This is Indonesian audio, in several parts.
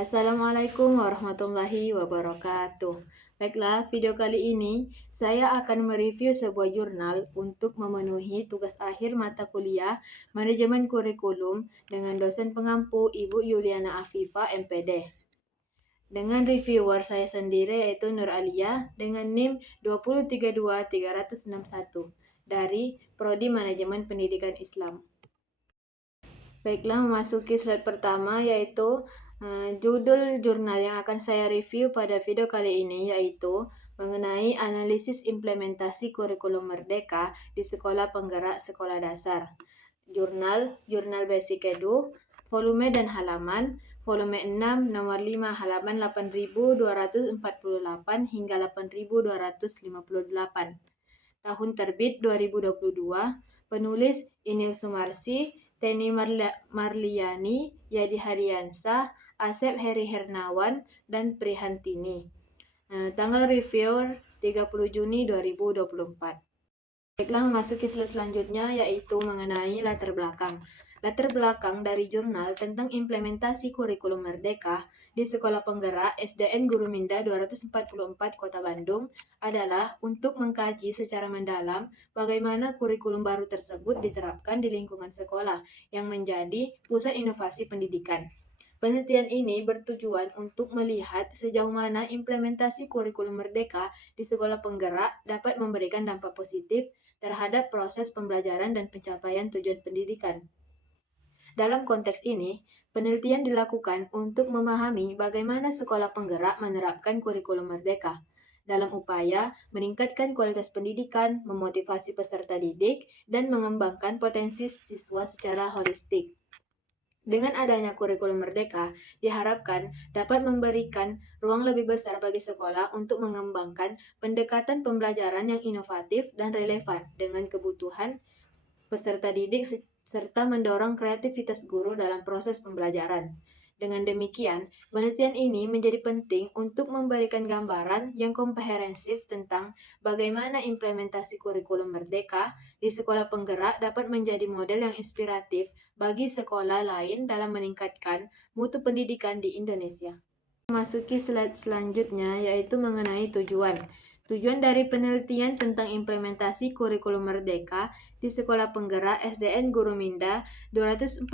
Assalamualaikum warahmatullahi wabarakatuh. Baiklah, video kali ini saya akan mereview sebuah jurnal untuk memenuhi tugas akhir mata kuliah Manajemen Kurikulum dengan dosen pengampu Ibu Yuliana Afifa, MPD. Dengan reviewer saya sendiri yaitu Nur Alia dengan NIM 2032361 dari Prodi Manajemen Pendidikan Islam. Baiklah, memasuki slide pertama yaitu judul jurnal yang akan saya review pada video kali ini yaitu mengenai analisis implementasi kurikulum merdeka di sekolah penggerak sekolah dasar. Jurnal Basic Edu, volume dan halaman, volume 6 nomor 5 halaman 8248 hingga 8258. Tahun terbit 2022, penulis Inil Sumarsi, Teni Marliani, Yadi Hadiansah, Asep Heri Hernawan, dan Prihantini. Tanggal review 30 Juni 2024. Baiklah, memasuki slide selanjutnya yaitu mengenai latar belakang. Latar belakang dari jurnal tentang implementasi kurikulum merdeka di Sekolah Penggerak SDN Guru Minda 244 Kota Bandung adalah untuk mengkaji secara mendalam bagaimana kurikulum baru tersebut diterapkan di lingkungan sekolah yang menjadi pusat inovasi pendidikan. Penelitian ini bertujuan untuk melihat sejauh mana implementasi kurikulum merdeka di sekolah penggerak dapat memberikan dampak positif terhadap proses pembelajaran dan pencapaian tujuan pendidikan. Dalam konteks ini, penelitian dilakukan untuk memahami bagaimana sekolah penggerak menerapkan kurikulum merdeka dalam upaya meningkatkan kualitas pendidikan, memotivasi peserta didik, dan mengembangkan potensi siswa secara holistik. Dengan adanya kurikulum merdeka, diharapkan dapat memberikan ruang lebih besar bagi sekolah untuk mengembangkan pendekatan pembelajaran yang inovatif dan relevan dengan kebutuhan peserta didik serta mendorong kreativitas guru dalam proses pembelajaran. Dengan demikian, penelitian ini menjadi penting untuk memberikan gambaran yang komprehensif tentang bagaimana implementasi kurikulum merdeka di sekolah penggerak dapat menjadi model yang inspiratif bagi sekolah lain dalam meningkatkan mutu pendidikan di Indonesia. Memasuki slide selanjutnya yaitu mengenai tujuan. Tujuan dari penelitian tentang implementasi kurikulum merdeka di Sekolah Penggerak SDN Guru Minda 244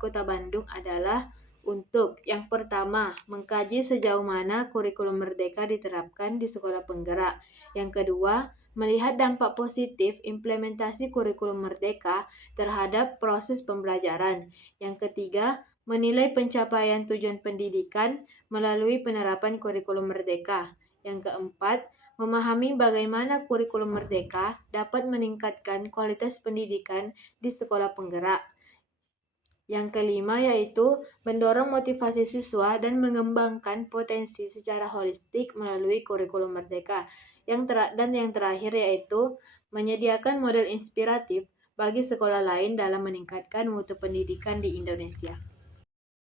Kota Bandung adalah untuk yang pertama, mengkaji sejauh mana kurikulum merdeka diterapkan di sekolah penggerak. Yang kedua, melihat dampak positif implementasi kurikulum merdeka terhadap proses pembelajaran. Yang ketiga, menilai pencapaian tujuan pendidikan melalui penerapan kurikulum merdeka. Yang keempat, memahami bagaimana kurikulum merdeka dapat meningkatkan kualitas pendidikan di sekolah penggerak. Yang kelima yaitu mendorong motivasi siswa dan mengembangkan potensi secara holistik melalui kurikulum merdeka. Yang terakhir yaitu menyediakan model inspiratif bagi sekolah lain dalam meningkatkan mutu pendidikan di Indonesia.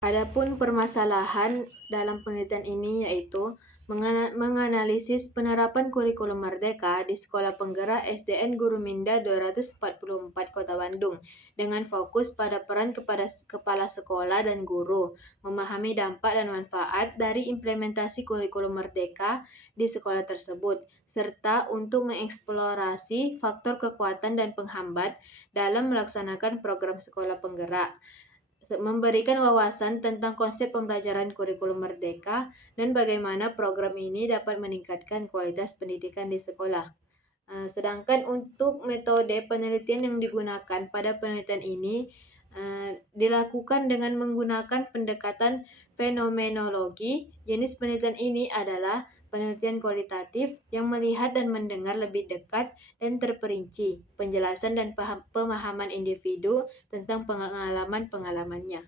Adapun permasalahan dalam penelitian ini yaitu menganalisis penerapan kurikulum merdeka di Sekolah Penggerak SDN Guru Minda 244 Kota Bandung dengan fokus pada peran kepada kepala sekolah dan guru, memahami dampak dan manfaat dari implementasi kurikulum merdeka di sekolah tersebut, serta untuk mengeksplorasi faktor kekuatan dan penghambat dalam melaksanakan program sekolah penggerak, memberikan wawasan tentang konsep pembelajaran kurikulum merdeka dan bagaimana program ini dapat meningkatkan kualitas pendidikan di sekolah. Sedangkan untuk metode penelitian yang digunakan pada penelitian ini dilakukan dengan menggunakan pendekatan fenomenologi. Jenis penelitian ini adalah penelitian kualitatif yang melihat dan mendengar lebih dekat dan terperinci penjelasan dan pemahaman individu tentang pengalaman-pengalamannya.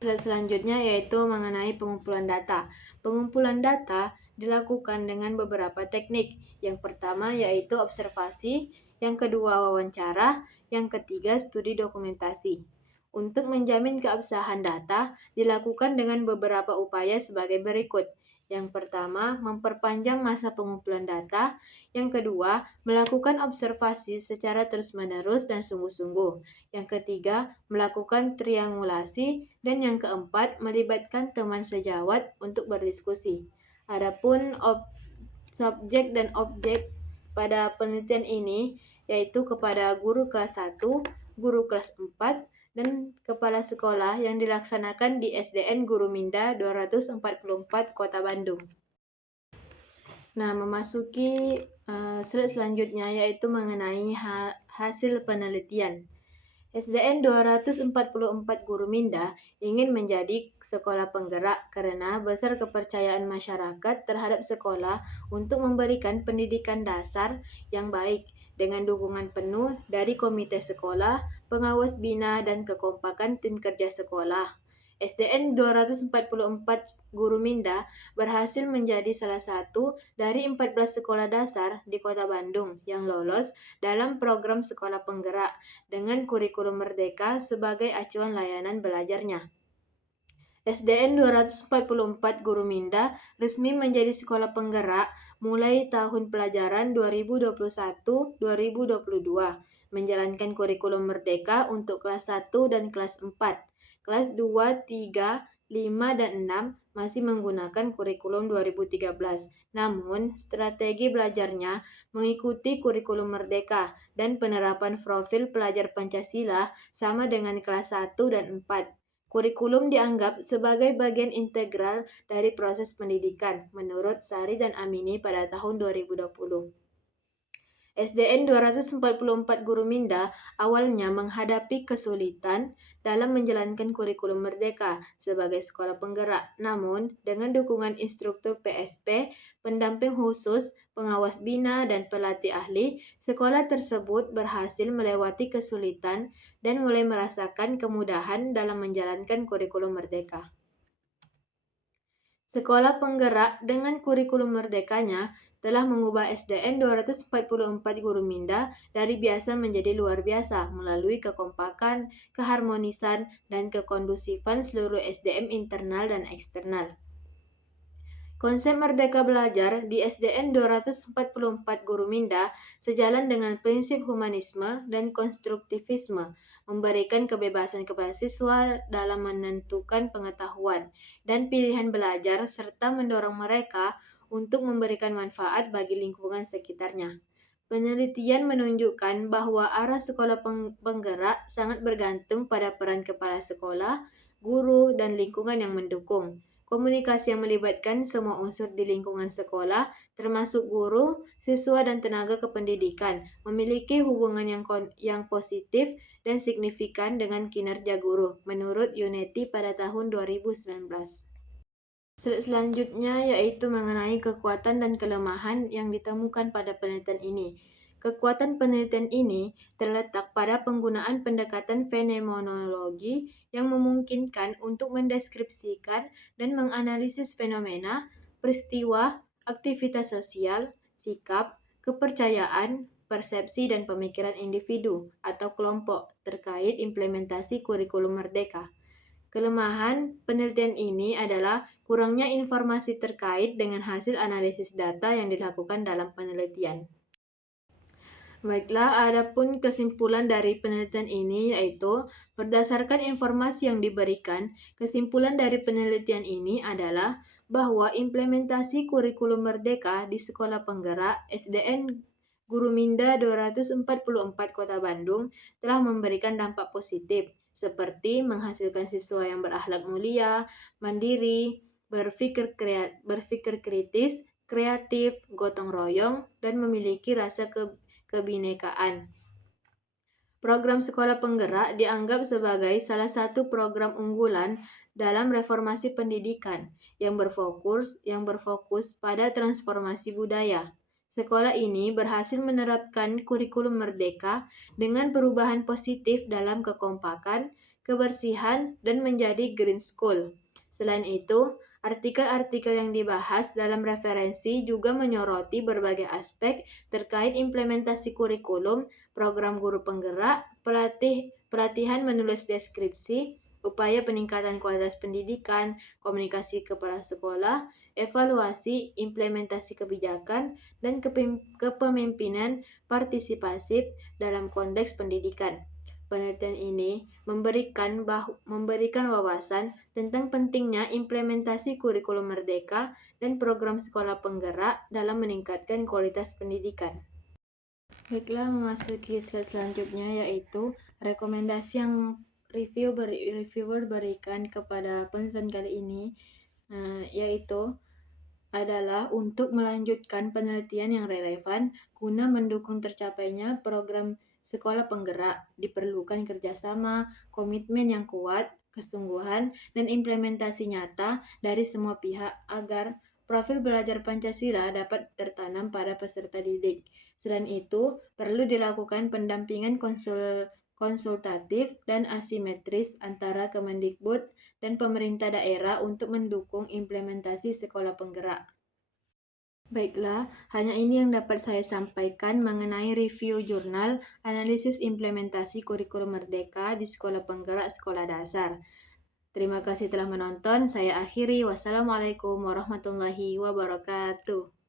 Selanjutnya yaitu mengenai pengumpulan data. Pengumpulan data dilakukan dengan beberapa teknik. Yang pertama yaitu observasi, yang kedua wawancara, yang ketiga studi dokumentasi. Untuk menjamin keabsahan data dilakukan dengan beberapa upaya sebagai berikut. Yang pertama, memperpanjang masa pengumpulan data. Yang kedua, melakukan observasi secara terus-menerus dan sungguh-sungguh. Yang ketiga, melakukan triangulasi. Dan yang keempat, melibatkan teman sejawat untuk berdiskusi. Adapun subjek dan objek pada penelitian ini yaitu kepada guru kelas 1, guru kelas 4, dan kepala sekolah yang dilaksanakan di SDN Guru Minda 244 Kota Bandung. Nah, memasuki slide selanjutnya yaitu mengenai hasil penelitian. SDN 244 Guru Minda ingin menjadi sekolah penggerak karena besar kepercayaan masyarakat terhadap sekolah untuk memberikan pendidikan dasar yang baik dengan dukungan penuh dari komite sekolah, pengawas bina, dan kekompakan tim kerja sekolah. SDN 244 Guru Minda berhasil menjadi salah satu dari 14 sekolah dasar di Kota Bandung yang lolos dalam program sekolah penggerak dengan kurikulum merdeka sebagai acuan layanan belajarnya. SDN 244 Guru Minda resmi menjadi sekolah penggerak mulai tahun pelajaran 2021-2022, menjalankan kurikulum merdeka untuk kelas 1 dan kelas 4. Kelas 2, 3, 5, dan 6 masih menggunakan kurikulum 2013. Namun, strategi belajarnya mengikuti kurikulum merdeka dan penerapan profil pelajar Pancasila sama dengan kelas 1 dan 4. Kurikulum dianggap sebagai bagian integral dari proses pendidikan, menurut Sari dan Amini pada tahun 2020. SDN 244 Guru Minda awalnya menghadapi kesulitan dalam menjalankan kurikulum merdeka sebagai sekolah penggerak. Namun, dengan dukungan instruktur PSP, pendamping khusus, pengawas bina, dan pelatih ahli, sekolah tersebut berhasil melewati kesulitan dan mulai merasakan kemudahan dalam menjalankan kurikulum merdeka. Sekolah penggerak dengan kurikulum merdekanya telah mengubah SDN 244 Guru Minda dari biasa menjadi luar biasa melalui kekompakan, keharmonisan, dan kekondusifan seluruh SDM internal dan eksternal. Konsep Merdeka Belajar di SDN 244 Guru Minda sejalan dengan prinsip humanisme dan konstruktivisme, memberikan kebebasan kepada siswa dalam menentukan pengetahuan dan pilihan belajar serta mendorong mereka untuk memberikan manfaat bagi lingkungan sekitarnya. Penelitian menunjukkan bahwa arah sekolah penggerak sangat bergantung pada peran kepala sekolah, guru, dan lingkungan yang mendukung. Komunikasi yang melibatkan semua unsur di lingkungan sekolah, termasuk guru, siswa, dan tenaga kependidikan, memiliki hubungan yang positif dan signifikan dengan kinerja guru, menurut Unity pada tahun 2019. Selanjutnya yaitu mengenai kekuatan dan kelemahan yang ditemukan pada penelitian ini. Kekuatan penelitian ini terletak pada penggunaan pendekatan fenomenologi yang memungkinkan untuk mendeskripsikan dan menganalisis fenomena, peristiwa, aktivitas sosial, sikap, kepercayaan, persepsi, dan pemikiran individu atau kelompok terkait implementasi kurikulum merdeka. Kelemahan penelitian ini adalah kurangnya informasi terkait dengan hasil analisis data yang dilakukan dalam penelitian. Baiklah, adapun kesimpulan dari penelitian ini yaitu berdasarkan informasi yang diberikan, kesimpulan dari penelitian ini adalah bahwa implementasi kurikulum merdeka di Sekolah Penggerak SDN Guru Minda 244 Kota Bandung telah memberikan dampak positif, seperti menghasilkan siswa yang berakhlak mulia, mandiri, berpikir kritis, kreatif, gotong royong, dan memiliki rasa kebinekaan. Program Sekolah Penggerak dianggap sebagai salah satu program unggulan dalam reformasi pendidikan yang berfokus pada transformasi budaya. Sekolah ini berhasil menerapkan kurikulum merdeka dengan perubahan positif dalam kekompakan, kebersihan, dan menjadi green school. Selain itu, artikel-artikel yang dibahas dalam referensi juga menyoroti berbagai aspek terkait implementasi kurikulum, program guru penggerak, pelatihan menulis deskripsi, upaya peningkatan kualitas pendidikan, komunikasi kepala sekolah, evaluasi, implementasi kebijakan, dan kepemimpinan partisipasif dalam konteks pendidikan. Penelitian ini memberikan wawasan tentang pentingnya implementasi kurikulum merdeka dan program sekolah penggerak dalam meningkatkan kualitas pendidikan. Baiklah, memasuki slide selanjutnya yaitu rekomendasi yang reviewer berikan kepada penulisan kali ini, yaitu adalah untuk melanjutkan penelitian yang relevan guna mendukung tercapainya program sekolah penggerak. Diperlukan kerjasama, komitmen yang kuat, kesungguhan, dan implementasi nyata dari semua pihak agar profil belajar Pancasila dapat tertanam pada peserta didik. Selain itu, perlu dilakukan pendampingan konsultatif dan asimetris antara Kemendikbud dan pemerintah daerah untuk mendukung implementasi sekolah penggerak. Baiklah, hanya ini yang dapat saya sampaikan mengenai review jurnal analisis implementasi kurikulum merdeka di sekolah penggerak sekolah dasar. Terima kasih telah menonton. Saya akhiri. Wassalamualaikum warahmatullahi wabarakatuh.